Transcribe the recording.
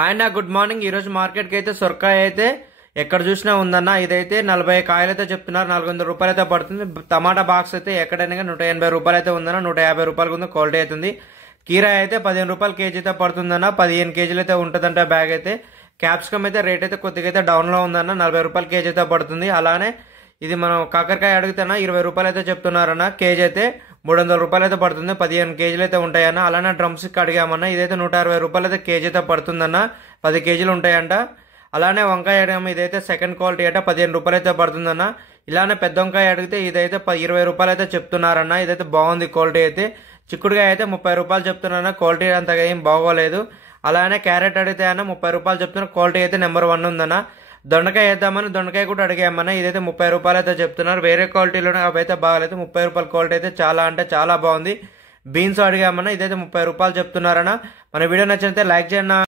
ఆయన good morning. ఈరోజు మార్కెట్కి అయితే సొరకాయ అయితే ఎక్కడ చూసినా ఉందన్న. ఇదైతే 40 కాయలు అయితే చెప్తున్నారు, 400 రూపాయలు అయితే పడుతుంది. టమాటా బాక్స్ అయితే ఎక్కడైనా 180 రూపాయలు అయితే ఉందన్న, 150 రూపాయలకు ఉంది. క్వాలిటీ అవుతుంది. కీరా అయితే 15 రూపాయలు కేజీ అయితే పడుతుందన్న, 15 కేజీలు అయితే ఉంటుందంట బ్యాగ్ అయితే. క్యాప్సికమ్ అయితే రేట్ అయితే కొద్దిగా అయితే డౌన్లో ఉందన్న, 40 రూపాయలు కేజీ అయితే పడుతుంది. అలానే ఇది మనం కాకరకాయ అడిగితేనా 20 రూపాయలు అయితే చెప్తున్నారన్న. కేజీ అయితే 300 రూపాయలు అయితే పడుతుంది. 15 కేజీలు అయితే ఉంటాయన్న. అలానే డ్రమ్స్ అడిగామన్న, ఇదైతే 160 రూపాయలు అయితే కేజీ అయితే పడుతుందన్న, 10 కేజీలు ఉంటాయంట. అలానే వంకాయ అడిగాము, ఇదైతే సెకండ్ క్వాలిటీ అంటే 15 రూపాయలు అయితే పడుతుందన్న. ఇలానే పెద్ద వంకాయ అడిగితే ఇదైతే 20 రూపాయలు అయితే చెప్తున్నారన్న. ఇదైతే బాగుంది క్వాలిటీ అయితే. చిక్కుడుకాయ అయితే 30 రూపాయలు చెప్తున్నారన్న, క్వాలిటీ అంతగా ఏం బాగోలేదు. అలానే క్యారెట్ అడిగితే అన్న 30 రూపాయలు చెప్తున్నా, క్వాలిటీ అయితే నెంబర్ 1 ఉందన్న. దొండకాయ వేద్దామని దొండకాయ కూడా అడిగామన్న, ఇదైతే 30 రూపాయలు అయితే చెప్తున్నారు. వేరే క్వాలిటీలోనే అవి అయితే బాగాలేదు. 30 రూపాయల క్వాలిటీ అయితే చాలా అంటే చాలా బాగుంది. బీన్స్ అడిగామన్నా, ఇదైతే 30 రూపాయలు చెప్తున్నారన్న. మన వీడియో నచ్చితే లైక్ చేయండి.